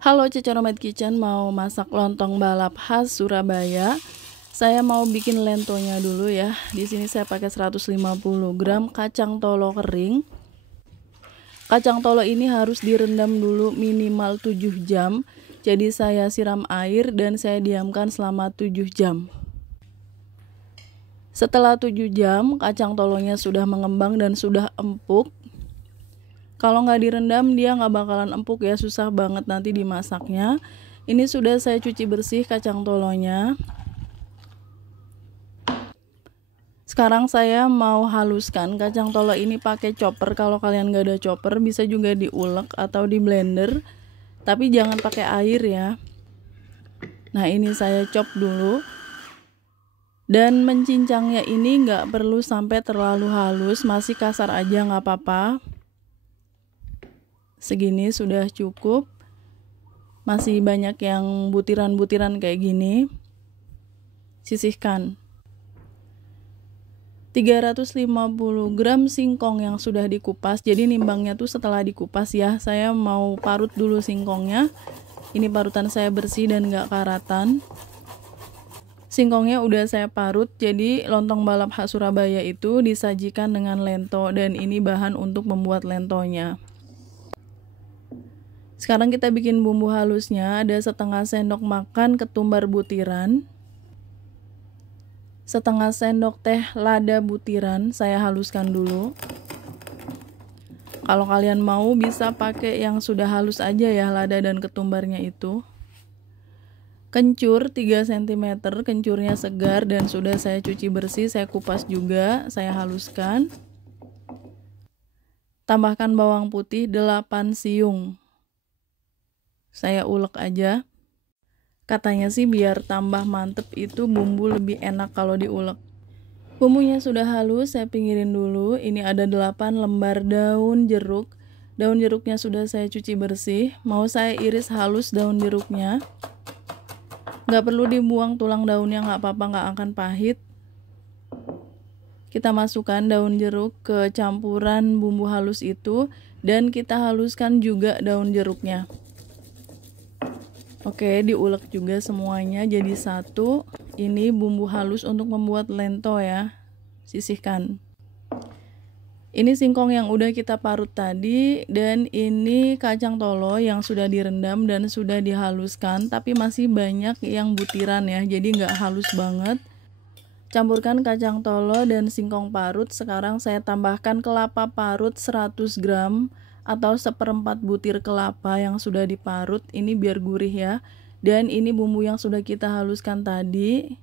Halo Cica Nomad Kitchen, mau masak lontong balap khas Surabaya. Saya mau bikin lentonya dulu ya. Di sini saya pakai 150 gram kacang tolo kering. Kacang tolo ini harus direndam dulu minimal 7 jam. Jadi saya siram air dan saya diamkan selama 7 jam. Setelah 7 jam, kacang tolonya sudah mengembang dan sudah empuk. Kalau nggak direndam dia nggak bakalan empuk ya, susah banget nanti dimasaknya. Ini sudah saya cuci bersih kacang tolonya. Sekarang saya mau haluskan kacang tolo ini pakai chopper. Kalau kalian nggak ada chopper bisa juga diulek atau di blender, tapi jangan pakai air ya. Nah ini saya chop dulu. Dan mencincangnya ini nggak perlu sampai terlalu halus, masih kasar aja nggak apa-apa. Segini sudah cukup. Masih banyak yang butiran-butiran kayak gini. Sisihkan. 350 gram singkong yang sudah dikupas. Jadi nimbangnya tuh setelah dikupas ya. Saya mau parut dulu singkongnya. Ini parutan saya bersih dan gak karatan. Singkongnya udah saya parut. Jadi lontong balap khas Surabaya itu disajikan dengan lento. Dan ini bahan untuk membuat lentonya. Sekarang kita bikin bumbu halusnya. Ada setengah sendok makan ketumbar butiran, setengah sendok teh lada butiran. Saya haluskan dulu. Kalau kalian mau bisa pakai yang sudah halus aja ya, lada dan ketumbarnya itu. Kencur 3 cm, kencurnya segar dan sudah saya cuci bersih, saya kupas juga, saya haluskan. Tambahkan bawang putih 8 siung. Saya ulek aja. Katanya sih biar tambah mantep itu bumbu lebih enak kalau diulek. Bumbunya sudah halus, saya pinggirin dulu. Ini ada 8 lembar daun jeruk. Daun jeruknya sudah saya cuci bersih. Mau saya iris halus daun jeruknya. Nggak perlu dibuang tulang daunnya, nggak apa-apa, nggak akan pahit. Kita masukkan daun jeruk ke campuran bumbu halus itu. Dan kita haluskan juga daun jeruknya. Oke, diulek juga semuanya jadi satu. Ini bumbu halus untuk membuat lento ya. Sisihkan. Ini singkong yang udah kita parut tadi. Dan ini kacang tolo yang sudah direndam dan sudah dihaluskan. Tapi masih banyak yang butiran ya. Jadi nggak halus banget. Campurkan kacang tolo dan singkong parut. Sekarang saya tambahkan kelapa parut 100 gram. Atau 1/4 butir kelapa yang sudah diparut. Ini biar gurih ya. Dan ini bumbu yang sudah kita haluskan tadi.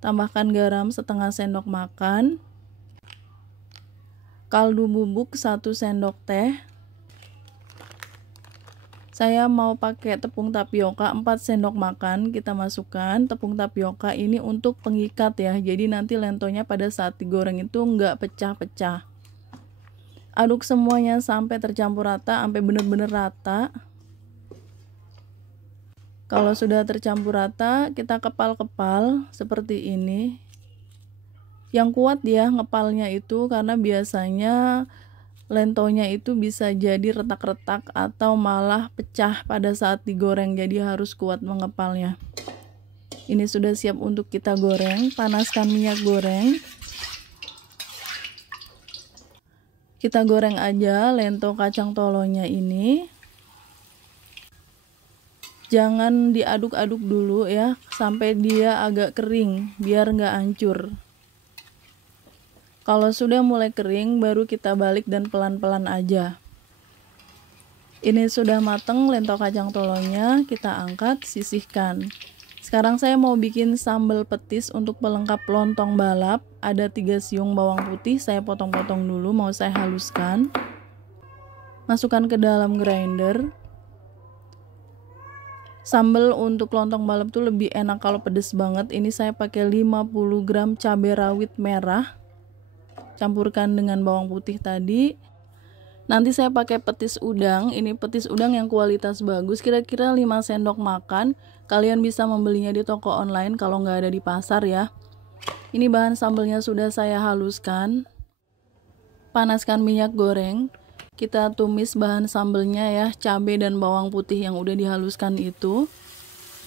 Tambahkan garam setengah sendok makan. Kaldu bubuk 1 sendok teh. Saya mau pakai tepung tapioka 4 sendok makan. Kita masukkan tepung tapioka ini untuk pengikat ya. Jadi nanti lentonya pada saat digoreng itu nggak pecah-pecah. Aduk semuanya sampai tercampur rata, sampai benar-benar rata. Kalau sudah tercampur rata, kita kepal-kepal seperti ini. Yang kuat ya ngepalnya itu, karena biasanya lentonya itu bisa jadi retak-retak atau malah pecah pada saat digoreng. Jadi harus kuat mengepalnya. Ini sudah siap untuk kita goreng. Panaskan minyak goreng. Kita goreng aja lento kacang tolonya ini. Jangan diaduk-aduk dulu ya, sampai dia agak kering, biar nggak hancur. Kalau sudah mulai kering, baru kita balik dan pelan-pelan aja. Ini sudah mateng lento kacang tolonya, kita angkat, sisihkan. Sekarang saya mau bikin sambal petis untuk pelengkap lontong balap. Ada 3 siung bawang putih, saya potong-potong dulu, mau saya haluskan. Masukkan ke dalam grinder. Sambal untuk lontong balap tuh lebih enak kalau pedes banget. Ini saya pakai 50 gram cabai rawit merah. Campurkan dengan bawang putih tadi. Nanti saya pakai petis udang. Ini petis udang yang kualitas bagus, kira-kira 5 sendok makan. Kalian bisa membelinya di toko online kalau nggak ada di pasar ya. Ini bahan sambalnya sudah saya haluskan. Panaskan minyak goreng. kita tumis bahan sambelnya ya, cabai dan bawang putih yang udah dihaluskan itu.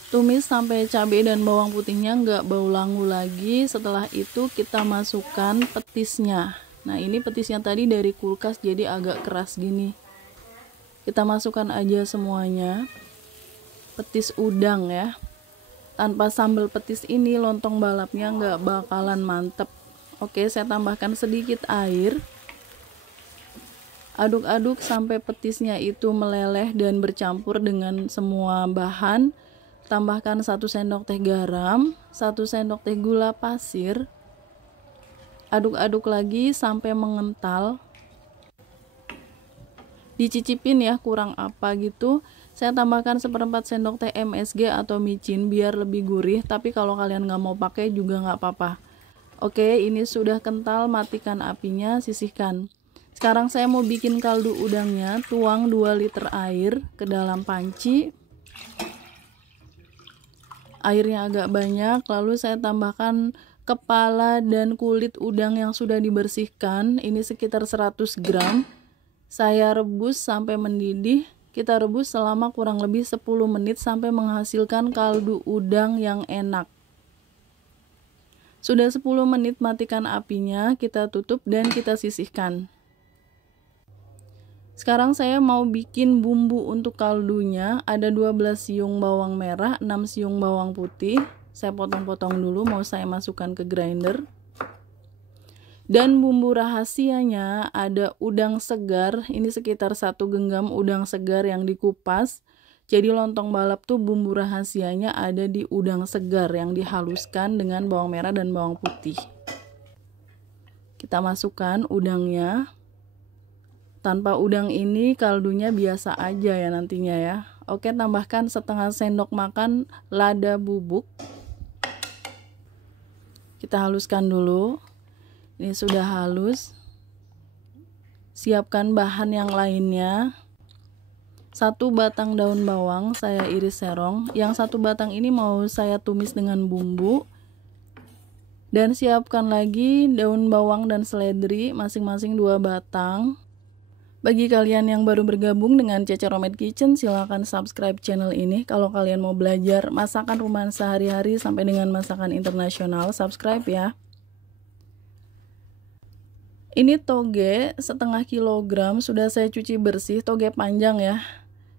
Tumis sampai cabai dan bawang putihnya nggak bau langu lagi. Setelah itu kita masukkan petisnya. Nah ini petisnya tadi dari kulkas jadi agak keras gini. Kita masukkan aja semuanya. Petis udang ya. Tanpa sambal petis ini lontong balapnya nggak bakalan mantep. Oke, saya tambahkan sedikit air. Aduk-aduk sampai petisnya itu meleleh dan bercampur dengan semua bahan. Tambahkan 1 sendok teh garam, 1 sendok teh gula pasir. Aduk-aduk lagi sampai mengental. Dicicipin ya kurang apa gitu. Saya tambahkan 1/4 sendok teh MSG atau micin biar lebih gurih. Tapi kalau kalian nggak mau pakai juga nggak apa-apa. Oke, ini sudah kental, matikan apinya, sisihkan. Sekarang saya mau bikin kaldu udangnya. Tuang 2 liter air ke dalam panci. Airnya agak banyak, lalu saya tambahkan kepala dan kulit udang yang sudah dibersihkan. Ini sekitar 100 gram. Saya rebus sampai mendidih. Kita rebus selama kurang lebih 10 menit sampai menghasilkan kaldu udang yang enak. Sudah 10 menit, matikan apinya, kita tutup dan kita sisihkan. Sekarang saya mau bikin bumbu untuk kaldunya. Ada 12 siung bawang merah, 6 siung bawang putih. Saya potong-potong dulu, mau saya masukkan ke grinder. Dan bumbu rahasianya ada udang segar. Ini sekitar 1 genggam udang segar yang dikupas. Jadi lontong balap tuh bumbu rahasianya ada di udang segar yang dihaluskan dengan bawang merah dan bawang putih. Kita masukkan udangnya. Tanpa udang ini kaldunya biasa aja ya nantinya ya. Oke, tambahkan setengah sendok makan lada bubuk. Kita haluskan dulu. Ini sudah halus. Siapkan bahan yang lainnya. 1 batang daun bawang saya iris serong. Yang 1 batang ini mau saya tumis dengan bumbu. Dan siapkan lagi daun bawang dan seledri masing-masing 2 batang. Bagi kalian yang baru bergabung dengan Cece Romade Kitchen, silahkan subscribe channel ini. Kalau kalian mau belajar masakan rumahan sehari-hari sampai dengan masakan internasional, subscribe ya. Ini toge setengah kilogram sudah saya cuci bersih, toge panjang ya.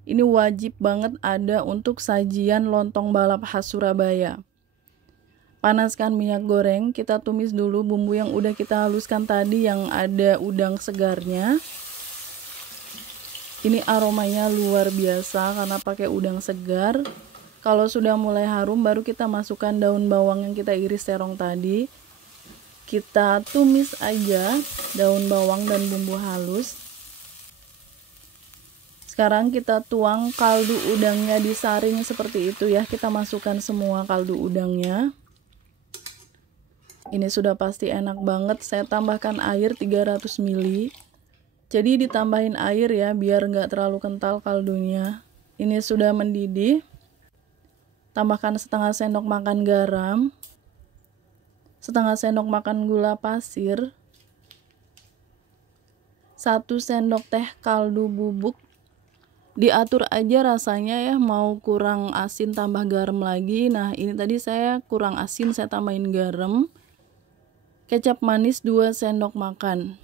Ini wajib banget ada untuk sajian lontong balap khas Surabaya. Panaskan minyak goreng, kita tumis dulu bumbu yang udah kita haluskan tadi yang ada udang segarnya. Ini aromanya luar biasa karena pakai udang segar. Kalau sudah mulai harum baru kita masukkan daun bawang yang kita iris serong tadi. Kita tumis aja daun bawang dan bumbu halus. Sekarang kita tuang kaldu udangnya, disaring seperti itu ya. Kita masukkan semua kaldu udangnya. Ini sudah pasti enak banget. Saya tambahkan air 300 ml. Jadi ditambahin air ya biar nggak terlalu kental kaldunya. Ini sudah mendidih. Tambahkan setengah sendok makan garam. Setengah sendok makan gula pasir. 1 sendok teh kaldu bubuk. Diatur aja rasanya ya, mau kurang asin tambah garam lagi. Nah ini tadi saya kurang asin, saya tambahin garam. Kecap manis 2 sendok makan.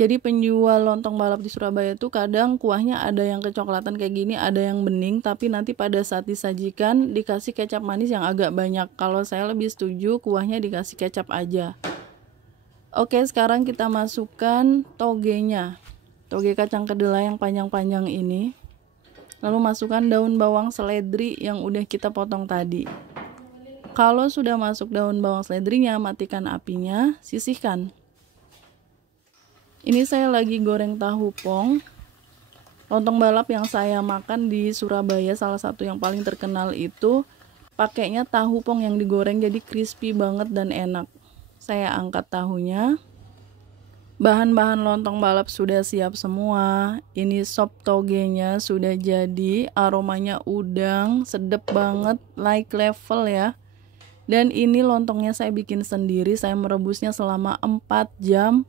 Jadi penjual lontong balap di Surabaya itu kadang kuahnya ada yang kecoklatan kayak gini, ada yang bening, tapi nanti pada saat disajikan dikasih kecap manis yang agak banyak. Kalau saya lebih setuju kuahnya dikasih kecap aja. Oke, sekarang kita masukkan togenya. Toge kacang kedelai yang panjang-panjang ini. Lalu masukkan daun bawang seledri yang udah kita potong tadi. Kalau sudah masuk daun bawang seledrinya, matikan apinya, sisihkan. Ini saya lagi goreng tahu pong. Lontong balap yang saya makan di Surabaya, salah satu yang paling terkenal itu pakainya tahu pong yang digoreng, jadi crispy banget dan enak. Saya angkat tahunya. Bahan-bahan lontong balap sudah siap semua. Ini sop togenya sudah jadi, aromanya udang, sedap banget, like level ya. Dan ini lontongnya saya bikin sendiri, saya merebusnya selama 4 jam.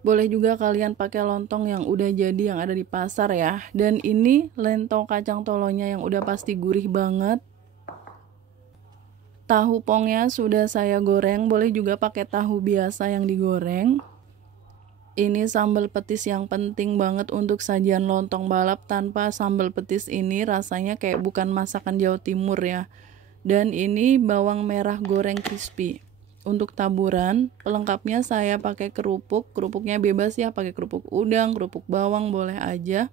Boleh juga kalian pakai lontong yang udah jadi yang ada di pasar ya. Dan ini lento kacang tolonya yang udah pasti gurih banget. Tahu pongnya sudah saya goreng, boleh juga pakai tahu biasa yang digoreng. Ini sambal petis yang penting banget untuk sajian lontong balap. Tanpa sambal petis ini rasanya kayak bukan masakan Jawa Timur ya. Dan ini bawang merah goreng crispy. Untuk taburan, pelengkapnya saya pakai kerupuk. Kerupuknya bebas ya, pakai kerupuk udang, kerupuk bawang boleh aja.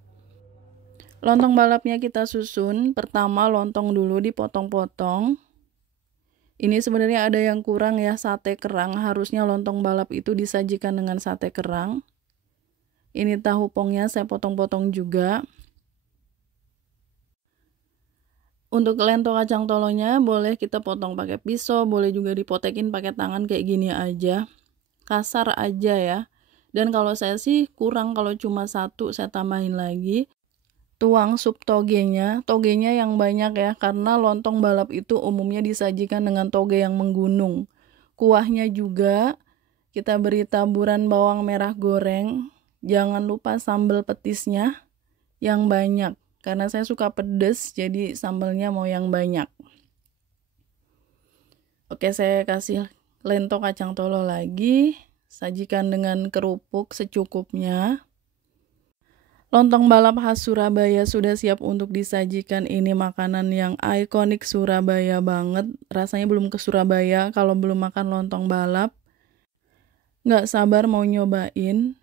Lontong balapnya kita susun. Pertama lontong dulu dipotong-potong. Ini sebenarnya ada yang kurang ya, sate kerang. Harusnya lontong balap itu disajikan dengan sate kerang. Ini tahu pongnya saya potong-potong juga. Untuk lento kacang tolonya boleh kita potong pakai pisau, boleh juga dipotekin pakai tangan kayak gini aja. Kasar aja ya. Dan kalau saya sih kurang, kalau cuma satu saya tambahin lagi. Tuang sup togenya yang banyak ya, karena lontong balap itu umumnya disajikan dengan toge yang menggunung. Kuahnya juga kita beri taburan bawang merah goreng. Jangan lupa sambal petisnya yang banyak. Karena saya suka pedas, jadi sambalnya mau yang banyak. Oke, saya kasih lento kacang tolo lagi. Sajikan dengan kerupuk secukupnya. Lontong balap khas Surabaya sudah siap untuk disajikan. Ini makanan yang ikonik Surabaya banget. Rasanya belum ke Surabaya kalau belum makan lontong balap. Nggak sabar mau nyobain.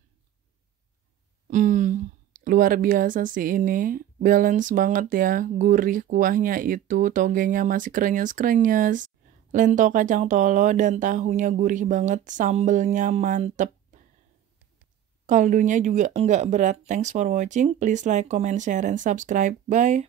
Luar biasa sih ini. Balance banget ya. Gurih kuahnya itu. Togenya masih krenyes-krenyes. Lento kacang tolo dan tahunya gurih banget. Sambelnya mantep. Kaldunya juga enggak berat. Thanks for watching. Please like, comment, share, and subscribe. Bye.